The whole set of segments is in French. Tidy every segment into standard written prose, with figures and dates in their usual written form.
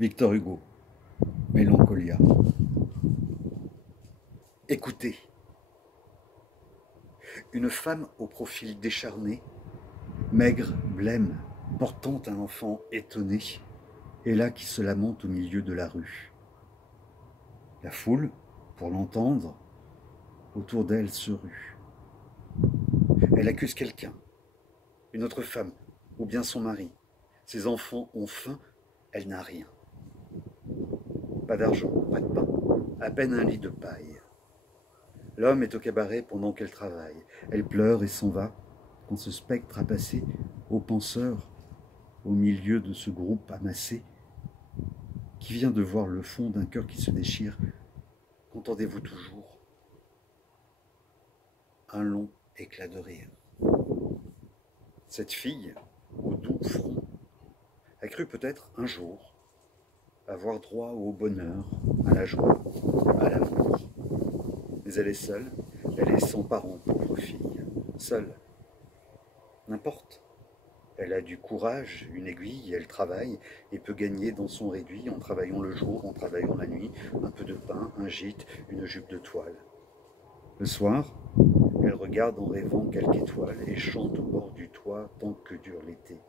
Victor Hugo, Mélancolia. Écoutez, une femme au profil décharné, maigre, blême, portant un enfant étonné, est là qui se lamente au milieu de la rue. La foule, pour l'entendre, autour d'elle se rue. Elle accuse quelqu'un, une autre femme, ou bien son mari. Ses enfants ont faim, elle n'a rien. Pas d'argent, pas de pain, à peine un lit de paille. L'homme est au cabaret pendant qu'elle travaille. Elle pleure et s'en va, quand ce spectre a passé, au penseur, au milieu de ce groupe amassé, qui vient de voir le fond d'un cœur qui se déchire. Qu'entendez-vous toujours? Un long éclat de rire. Cette fille, au doux front, a cru peut-être un jour avoir droit au bonheur, à la joie, à l'amour. Mais elle est seule, elle est sans parents, pauvre fille, seule. N'importe. Elle a du courage, une aiguille, elle travaille et peut gagner dans son réduit en travaillant le jour, en travaillant la nuit, un peu de pain, un gîte, une jupe de toile. Le soir, elle regarde en rêvant quelque étoile et chante au bord du toit tant que dure l'été.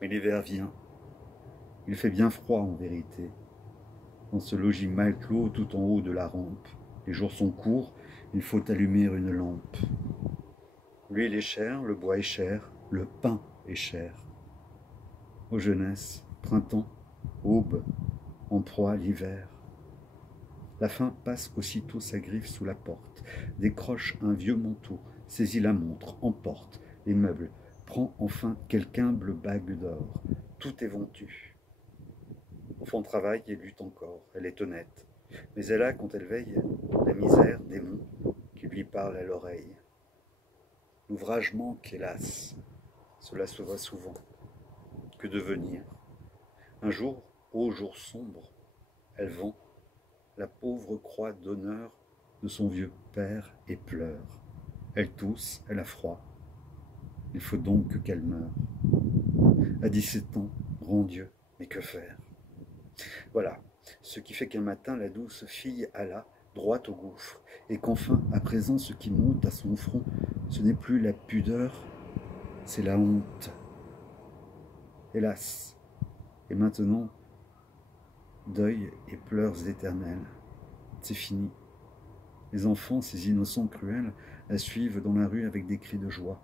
Mais l'hiver vient. Il fait bien froid en vérité. Dans ce logis mal clos tout en haut de la rampe, les jours sont courts, il faut allumer une lampe. L'huile est chère, le bois est cher, le pain est cher. Ô jeunesse, printemps, aube, en proie l'hiver. La faim passe aussitôt sa griffe sous la porte, décroche un vieux manteau, saisit la montre, emporte les meubles, prend enfin quelque humble bague d'or. Tout est vendu. Enfant travaille et lutte encore, elle est honnête, mais elle a, quand elle veille, la misère, démon, qui lui parle à l'oreille. L'ouvrage manque, hélas, cela se voit souvent. Que devenir? Un jour, ô jour sombre, elle vend la pauvre croix d'honneur de son vieux père et pleure. Elle tousse, elle a froid. Il faut donc qu'elle meure. À 17 ans, grand Dieu, mais que faire? Voilà, ce qui fait qu'un matin, la douce fille alla droite au gouffre, et qu'enfin, à présent, ce qui monte à son front, ce n'est plus la pudeur, c'est la honte. Hélas, et maintenant, deuil et pleurs éternels. C'est fini. Les enfants, ces innocents cruels, la suivent dans la rue avec des cris de joie.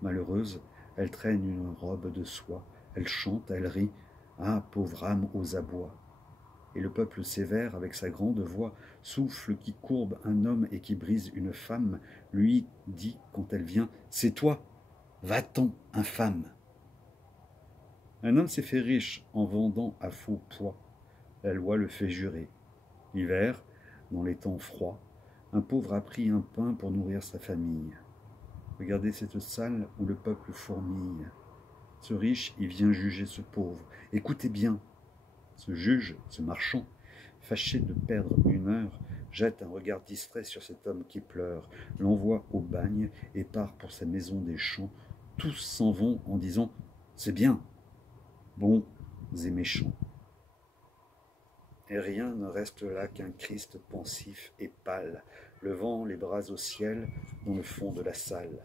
Malheureuse, elle traîne une robe de soie, elle chante, elle rit, ah, pauvre âme aux abois. Et le peuple sévère, avec sa grande voix, souffle qui courbe un homme et qui brise une femme, lui dit quand elle vient, c'est toi, va-t'en, infâme. Un homme s'est fait riche en vendant à faux poids. La loi le fait jurer. L'hiver, dans les temps froids, un pauvre a pris un pain pour nourrir sa famille. Regardez cette salle où le peuple fourmille. Ce riche, il vient juger ce pauvre. Écoutez bien. Ce juge, ce marchand, fâché de perdre une heure, jette un regard distrait sur cet homme qui pleure, l'envoie au bagne et part pour sa maison des champs. Tous s'en vont en disant « c'est bien, bons et méchants ». Et rien ne reste là qu'un Christ pensif et pâle, levant les bras au ciel dans le fond de la salle.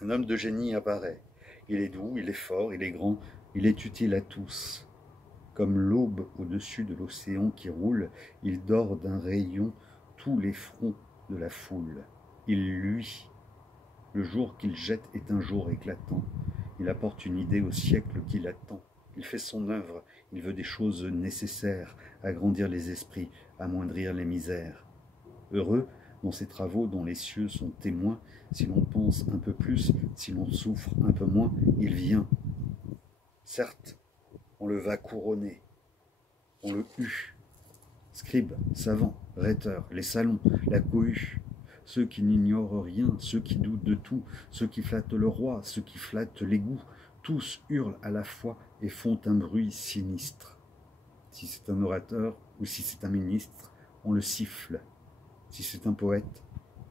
Un homme de génie apparaît. Il est doux, il est fort, il est grand, il est utile à tous. Comme l'aube au-dessus de l'océan qui roule, il dort d'un rayon tous les fronts de la foule. Il luit. Le jour qu'il jette est un jour éclatant. Il apporte une idée au siècle qui l'attend. Il fait son œuvre, il veut des choses nécessaires, agrandir les esprits, amoindrir les misères. Heureux dans ses travaux dont les cieux sont témoins, si l'on pense un peu plus, si l'on souffre un peu moins, il vient. Certes, on le va couronner, on le hue. Scribes, savants, rhéteurs, les salons, la cohue, ceux qui n'ignorent rien, ceux qui doutent de tout, ceux qui flattent le roi, ceux qui flattent les goûts, tous hurlent à la fois et font un bruit sinistre. Si c'est un orateur ou si c'est un ministre, on le siffle. Si c'est un poète,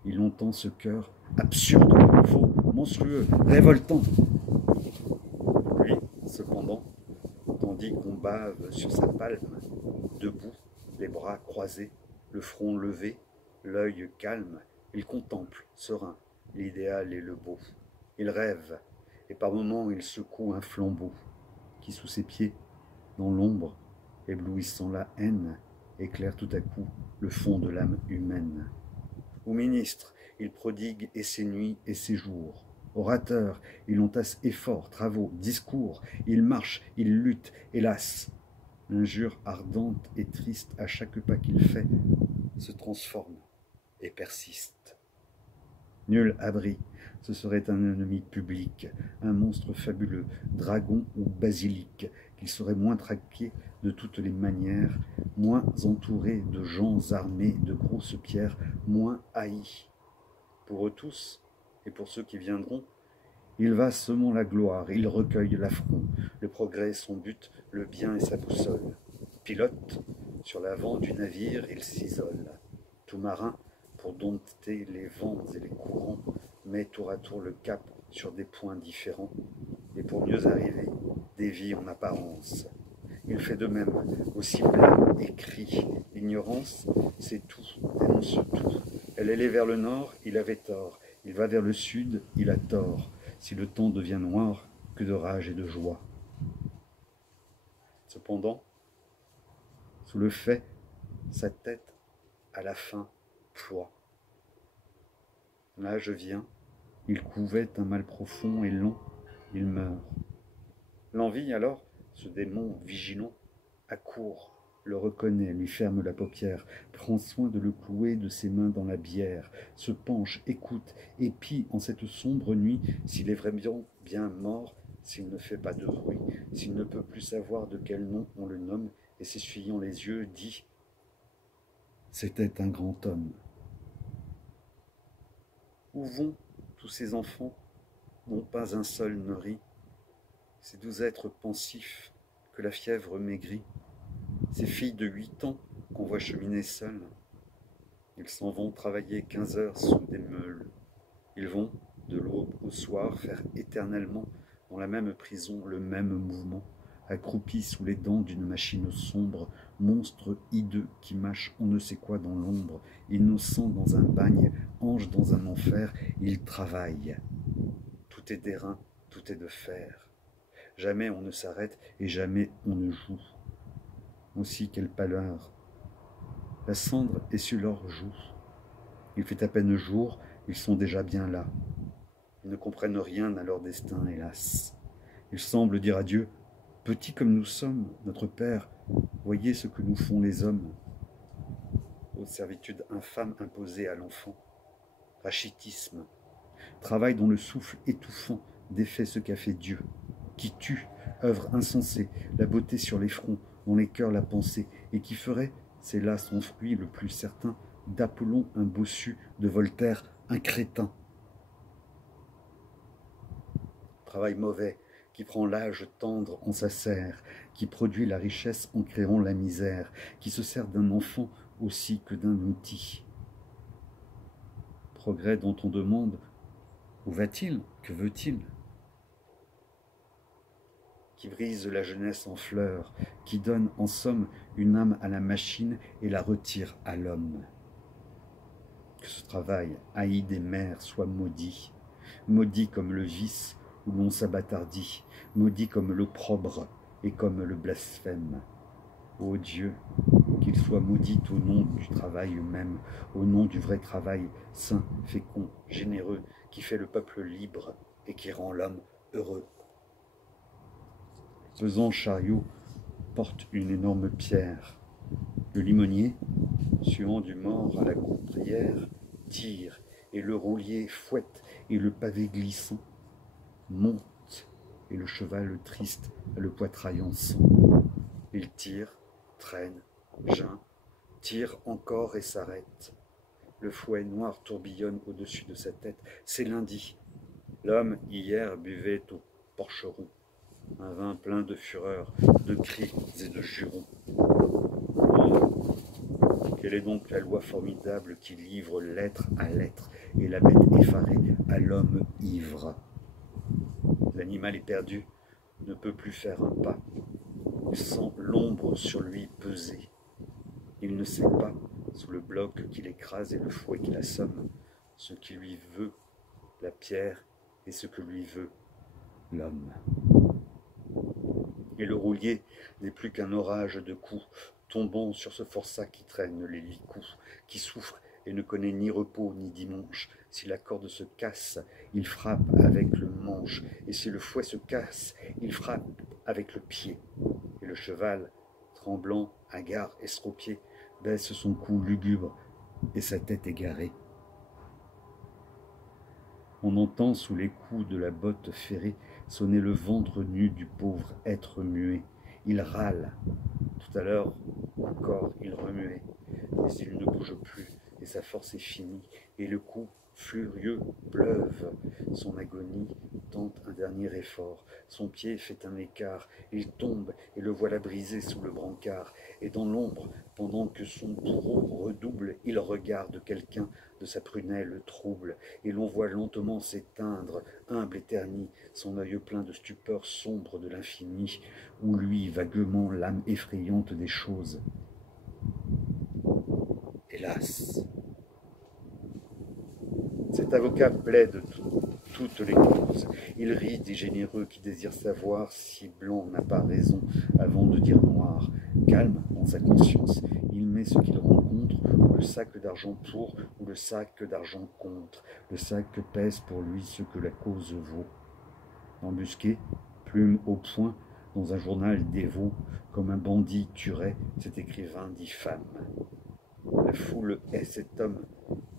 il entend ce cœur absurde, faux, monstrueux, révoltant. Lui, cependant, tandis qu'on bave sur sa palme, debout, les bras croisés, le front levé, l'œil calme, il contemple, serein, l'idéal et le beau. Il rêve, et par moments il secoue un flambeau, qui sous ses pieds, dans l'ombre, éblouissant la haine, éclaire tout à coup le fond de l'âme humaine. Au ministre, il prodigue et ses nuits et ses jours. Orateur, il entasse efforts, travaux, discours, il marche, il lutte, hélas. L'injure ardente et triste à chaque pas qu'il fait se transforme et persiste. Nul abri, ce serait un ennemi public, un monstre fabuleux, dragon ou basilic, qu'il serait moins traqué de toutes les manières, moins entouré de gens armés de grosses pierres, moins haï. Pour eux tous, et pour ceux qui viendront, il va semant la gloire, il recueille l'affront, le progrès est son but, le bien est sa boussole. Pilote, sur l'avant du navire, il s'isole. Tout marin, pour dompter les vents et les courants, met tour à tour le cap sur des points différents, et pour mieux arriver, dévie en apparence. Il fait de même, aussi blâme et crie. L'ignorance, c'est tout, dénonce tout. Elle allait vers le nord, il avait tort. Il va vers le sud, il a tort. Si le temps devient noir, que de rage et de joie. Cependant, sous le fait, sa tête, à la fin, ploie. Là, je viens, il couvait un mal profond et long, il meurt. L'envie, alors, ce démon vigilant, accourt, le reconnaît, lui ferme la paupière, prend soin de le clouer de ses mains dans la bière, se penche, écoute, épie en cette sombre nuit s'il est vraiment bien mort, s'il ne fait pas de bruit, s'il ne peut plus savoir de quel nom on le nomme, et s'essuyant les yeux, dit « C'était un grand homme ». Où vont tous ces enfants dont pas un seul ne rit, ces doux êtres pensifs que la fièvre maigrit, ces filles de 8 ans qu'on voit cheminer seules? Ils s'en vont travailler 15 heures sous des meules. Ils vont, de l'aube au soir, faire éternellement dans la même prison le même mouvement, accroupis sous les dents d'une machine sombre, monstre hideux qui mâche on ne sait quoi dans l'ombre, innocent dans un bagne, ange dans un enfer, ils travaillent. Tout est d'airain, tout est de fer. Jamais on ne s'arrête et jamais on ne joue. Aussi quelle pâleur. La cendre est sur leurs joues. Il fait à peine jour, ils sont déjà bien là. Ils ne comprennent rien à leur destin, hélas. Ils semblent dire à Dieu, petits comme nous sommes, notre Père, voyez ce que nous font les hommes. Haute servitude infâme imposée à l'enfant. Rachitisme. Travail dont le souffle étouffant défait ce qu'a fait Dieu. Qui tue, œuvre insensée, la beauté sur les fronts, dans les cœurs la pensée, et qui ferait, c'est là son fruit le plus certain, d'Apollon un bossu, de Voltaire un crétin. Travail mauvais, qui prend l'âge tendre en sa serre, qui produit la richesse en créant la misère, qui se sert d'un enfant aussi que d'un outil. Progrès dont on demande, où va-t-il? Que veut-il? Qui brise la jeunesse en fleurs, qui donne en somme une âme à la machine et la retire à l'homme. Que ce travail, haï des mères, soit maudit, maudit comme le vice où l'on s'abattardit, maudit comme l'opprobre et comme le blasphème. Ô Dieu, qu'il soit maudit au nom du travail même, au nom du vrai travail, saint, fécond, généreux, qui fait le peuple libre et qui rend l'homme heureux. Pesant chariot porte une énorme pierre. Le limonier, suant du mort à la prière, tire, et le roulier fouette, et le pavé glissant monte, et le cheval triste a le poitrail en sang. Il tire, traîne, geint, tire encore et s'arrête. Le fouet noir tourbillonne au-dessus de sa tête. C'est lundi. L'homme hier buvait au porcheron un vin plein de fureur, de cris et de jurons. Oh, quelle est donc la loi formidable qui livre l'être à l'être et la bête effarée à l'homme ivre? L'animal éperdu ne peut plus faire un pas. Il sent l'ombre sur lui peser. Il ne sait pas, sous le bloc qui l'écrase et le fouet qui l'assomme, ce qui lui veut la pierre et ce que lui veut l'homme. Et le roulier n'est plus qu'un orage de coups, tombant sur ce forçat qui traîne les 8 coups, qui souffre et ne connaît ni repos ni dimanche. Si la corde se casse, il frappe avec le manche, et si le fouet se casse, il frappe avec le pied. Et le cheval, tremblant, hagard, estropié, baisse son cou lugubre et sa tête égarée. On entend sous les coups de la botte ferrée sonner le ventre nu du pauvre être muet. Il râle. Tout à l'heure encore il remuait, mais il ne bouge plus et sa force est finie. Et le coup furieux pleuve. Son agonie tente un dernier effort. Son pied fait un écart. Il tombe et le voilà brisé sous le brancard. Et dans l'ombre, pendant que son bourreau redouble, il regarde quelqu'un de sa prunelle trouble. Et l'on voit lentement s'éteindre, humble et terni, son œil plein de stupeur sombre de l'infini, où lui vaguement l'âme effrayante des choses. Hélas! Cet avocat plaide toutes les causes. Il rit des généreux qui désirent savoir si blanc n'a pas raison avant de dire noir. Calme en sa conscience, il met ce qu'il rencontre, ou le sac d'argent pour, ou le sac d'argent contre. Le sac pèse pour lui ce que la cause vaut. Embusqué, plume au poing, dans un journal dévot, comme un bandit tuerait, cet écrivain diffame. La foule hait cet homme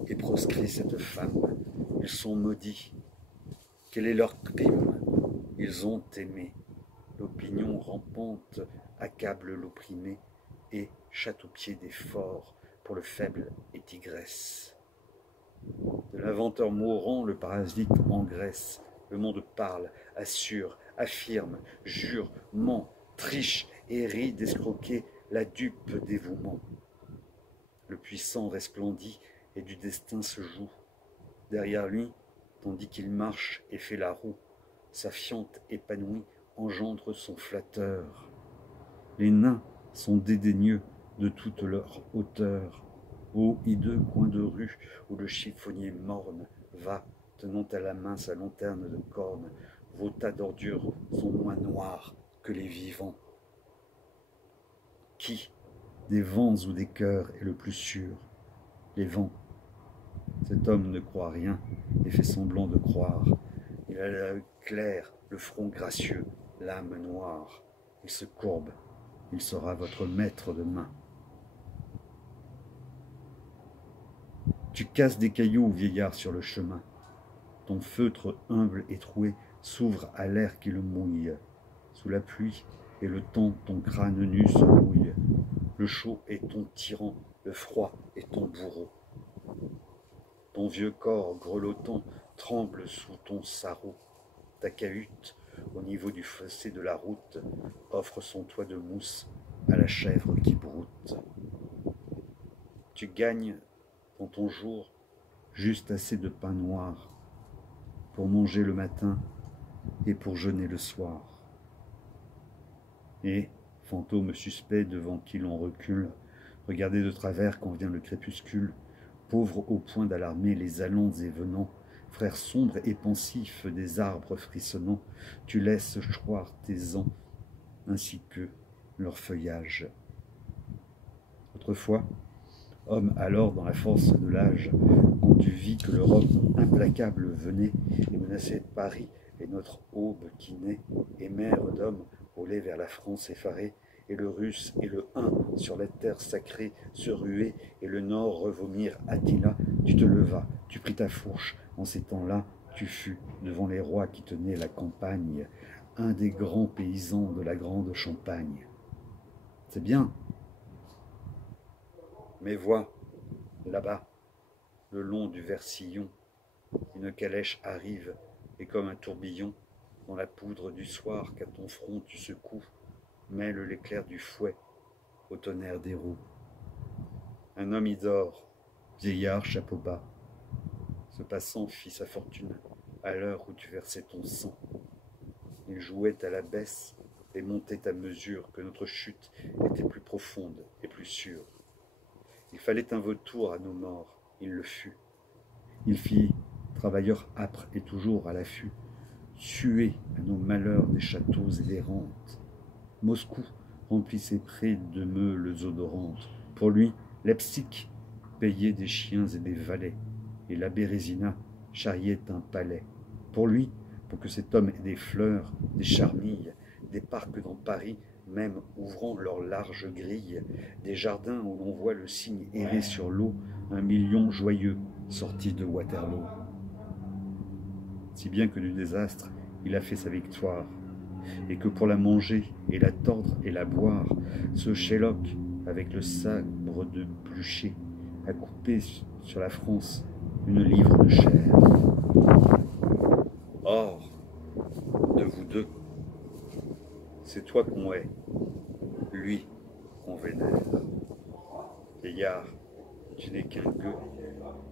et proscrit cette femme. Ils sont maudits. Quel est leur crime? Ils ont aimé. L'opinion rampante accable l'opprimé et châte aux pieds des forts pour le faible et tigresse. De l'inventeur mourant, le parasite engraisse. Le monde parle, assure, affirme, jure, ment, triche et rit d'escroquer la dupe dévouement. Le puissant resplendit et du destin se joue. Derrière lui, tandis qu'il marche et fait la roue, sa fiente épanouie engendre son flatteur. Les nains sont dédaigneux de toute leur hauteur. Ô hideux coin de rue où le chiffonnier morne va, tenant à la main sa lanterne de corne, vos tas d'ordures sont moins noirs que les vivants. Qui, des vents ou des cœurs, est le plus sûr? Les vents. Cet homme ne croit rien et fait semblant de croire. Il a l'œil clair, le front gracieux, l'âme noire. Il se courbe, il sera votre maître demain. Tu casses des cailloux, vieillard, sur le chemin. Ton feutre humble et troué s'ouvre à l'air qui le mouille. Sous la pluie et le temps, ton crâne nu se mouille. Le chaud est ton tyran, le froid est ton bourreau. Ton vieux corps grelottant tremble sous ton sarrau. Ta cahute, au niveau du fossé de la route, offre son toit de mousse à la chèvre qui broute. Tu gagnes dans ton jour juste assez de pain noir pour manger le matin et pour jeûner le soir. Et, fantôme suspect devant qui l'on recule, regardez de travers quand vient le crépuscule, pauvre au point d'alarmer les allants et venants, frères sombres et pensifs des arbres frissonnants, tu laisses choir tes ans, ainsi que leur feuillage. Autrefois, homme alors dans la force de l'âge, quand tu vis que l'Europe implacable venait et menaçait Paris et notre aube qui naît, et mère d'hommes roulait vers la France effarée, et le Russe et le Hun sur la terre sacrée se ruaient, et le Nord revomir Attila, tu te levas, tu pris ta fourche. En ces temps-là, tu fus, devant les rois qui tenaient la campagne, un des grands paysans de la grande Champagne. C'est bien. Mais vois, là-bas, le long du Versillon, une calèche arrive, et comme un tourbillon, dans la poudre du soir qu'à ton front tu secoues, mêle l'éclair du fouet au tonnerre des roues. Un homme y dort, vieillard chapeau bas. Ce passant fit sa fortune à l'heure où tu versais ton sang. Il jouait à la baisse et montait à mesure que notre chute était plus profonde et plus sûre. Il fallait un vautour à nos morts, il le fut. Il fit, travailleur âpre et toujours à l'affût, suer à nos malheurs des châteaux et des rentes. Moscou remplit ses prés de meules odorantes. Pour lui, Leipzig payait des chiens et des valets, et la Bérésina charriait un palais. Pour lui, pour que cet homme ait des fleurs, des charmilles, des parcs dans Paris, même ouvrant leurs larges grilles, des jardins où l'on voit le cygne errer sur l'eau, un million joyeux sorti de Waterloo. Si bien que du désastre, il a fait sa victoire, et que pour la manger et la tordre et la boire, ce Shylock, avec le sabre de Blücher, a coupé sur la France une livre de chair. Or, de vous deux, c'est toi qu'on hait, lui qu'on vénère. Vieillard, tu n'es qu'un gueux,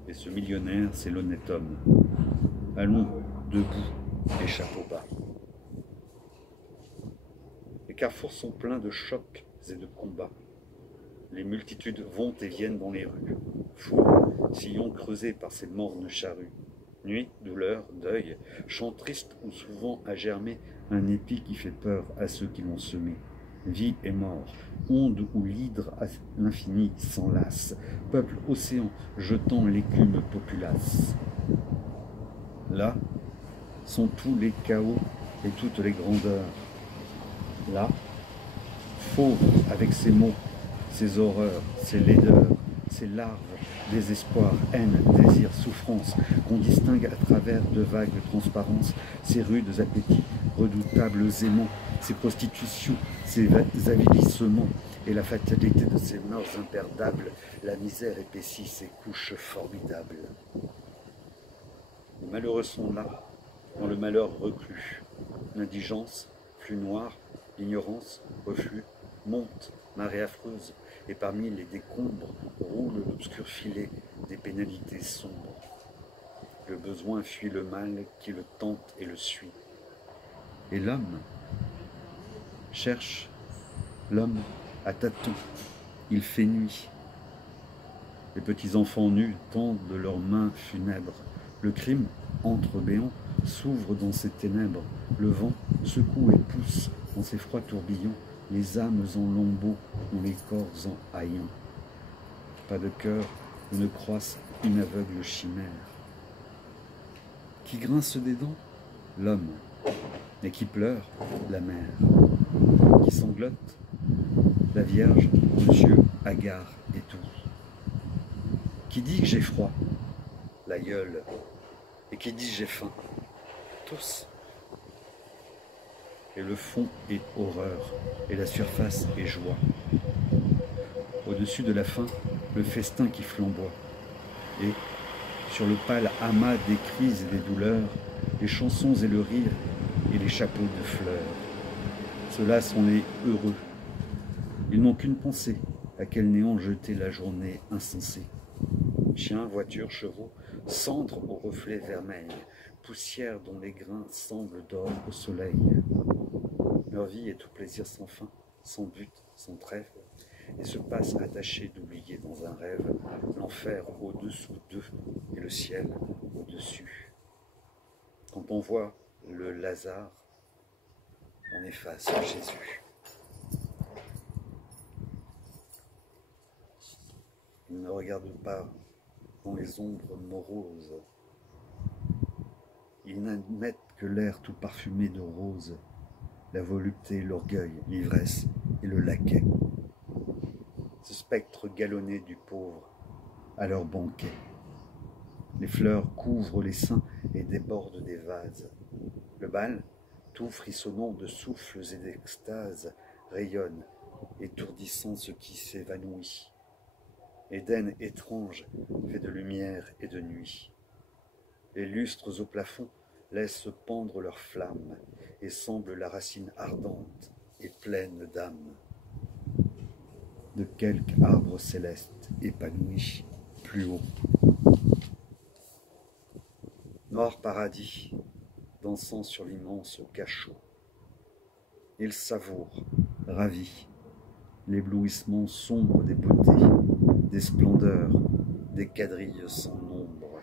et ce millionnaire, c'est l'honnête homme. Allons, debout et chapeau bas. Les carrefours sont pleins de chocs et de combats. Les multitudes vont et viennent dans les rues, fous, sillons creusés par ces mornes charrues. Nuit, douleur, deuil, chant triste où souvent a germé un épi qui fait peur à ceux qui l'ont semé. Vie et mort, onde où l'hydre à l'infini s'enlace, peuple océan jetant l'écume populace. Là sont tous les chaos et toutes les grandeurs. Là, fauve avec ses mots, ses horreurs, ses laideurs, ses larves, désespoir, haine, désir, souffrance, qu'on distingue à travers de vagues transparences, ces rudes appétits, redoutables aimants, ces prostitutions, ces avilissements, et la fatalité de ces mœurs imperdables, la misère épaissit ces couches formidables. Les malheureux sont là, dans le malheur reclus, l'indigence, flux noir, l'ignorance, reflux, monte, marée affreuse, et parmi les décombres roule l'obscur filet des pénalités sombres. Le besoin fuit le mal qui le tente et le suit. Et l'homme cherche, l'homme à tâtons, il fait nuit. Les petits enfants nus tendent leurs mains funèbres. Le crime, entre béants, s'ouvre dans ces ténèbres. Le vent secoue et pousse dans ces froids tourbillons les âmes en lambeaux ou les corps en haillons. Pas de cœur où ne croisse une aveugle chimère. Qui grince des dents? L'homme. Et qui pleure? La mère. Qui sanglote? La Vierge, aux yeux hagards et doux. Qui dit que j'ai froid? La gueule. Et qui dit j'ai faim? Tous. Et le fond est horreur, et la surface est joie. Au-dessus de la faim, le festin qui flamboie. Et, sur le pâle amas des crises et des douleurs, les chansons et le rire, et les chapeaux de fleurs. Ceux-là sont les heureux. Ils n'ont qu'une pensée, à quel néant jeter la journée insensée. Chiens, voitures, chevaux, cendres aux reflets vermeils, poussière dont les grains semblent d'or au soleil. Leur vie est tout plaisir sans fin, sans but, sans trêve, et se passe attachés d'oublier dans un rêve l'enfer au-dessous d'eux et le ciel au-dessus. Quand on voit le Lazare, on efface Jésus. Il ne regarde pas dans les ombres moroses. Ils n'admettent que l'air tout parfumé de roses, la volupté, l'orgueil, l'ivresse et le laquais. Ce spectre galonné du pauvre à leur banquet. Les fleurs couvrent les seins et débordent des vases. Le bal, tout frissonnant de souffles et d'extases, rayonne, étourdissant ce qui s'évanouit. Éden étrange fait de lumière et de nuit. Les lustres au plafond laissent pendre leurs flammes et semblent la racine ardente et pleine d'âme de quelque arbre céleste épanoui plus haut. Noir paradis, dansant sur l'immense cachot. Il savoure, ravi, l'éblouissement sombre des beautés, des splendeurs, des quadrilles sans nombre,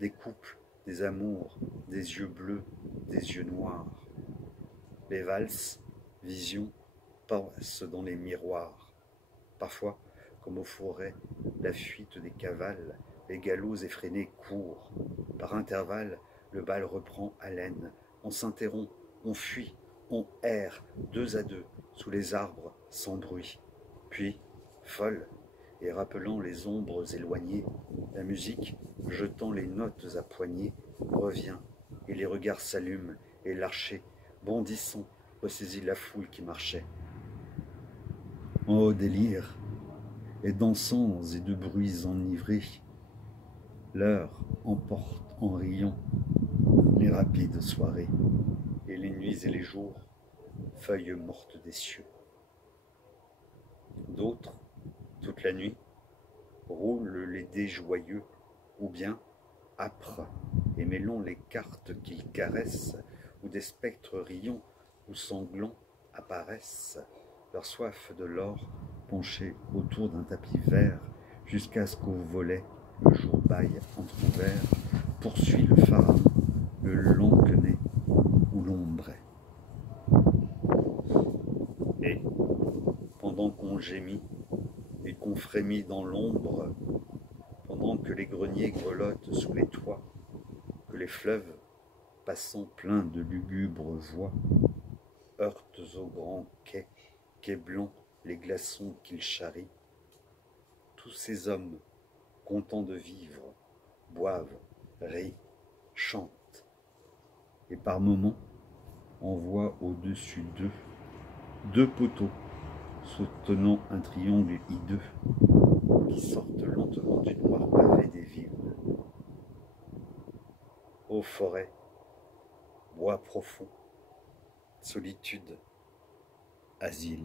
des couples, des amours, des yeux bleus, des yeux noirs. Les valses, visions, passent dans les miroirs. Parfois, comme aux forêts, la fuite des cavales, les galops effrénés courent. Par intervalles, le bal reprend haleine. On s'interrompt, on fuit, on erre, deux à deux, sous les arbres, sans bruit. Puis, folle, et rappelant les ombres éloignées, la musique, jetant les notes à poignée, revient, et les regards s'allument, et l'archer, bondissant, ressaisit la foule qui marchait. En haut délire, et dansants et de bruits enivrés, l'heure emporte en riant les rapides soirées, et les nuits et les jours, feuilles mortes des cieux. D'autres, toute la nuit, roulent les dés joyeux, ou bien, âpres, et mêlant les cartes qu'ils caressent, où des spectres riants ou sanglants apparaissent, leur soif de l'or penchée autour d'un tapis vert, jusqu'à ce qu'au volet, le jour baille entrouvert, poursuit le pharaon, le lansquenet ou l'ombre. Et, pendant qu'on gémit et qu'on frémit dans l'ombre, pendant que les greniers grelottent sous les toits, que les fleuves, passant pleins de lugubres voix, heurtent aux grands quais blancs les glaçons qu'ils charrient, tous ces hommes, contents de vivre, boivent, rient, chantent, et par moments on voit au-dessus d'eux deux poteaux soutenant un triangle hideux qui sortent lentement du noir pavé des villes. Ô forêt, bois profond, solitude, asile.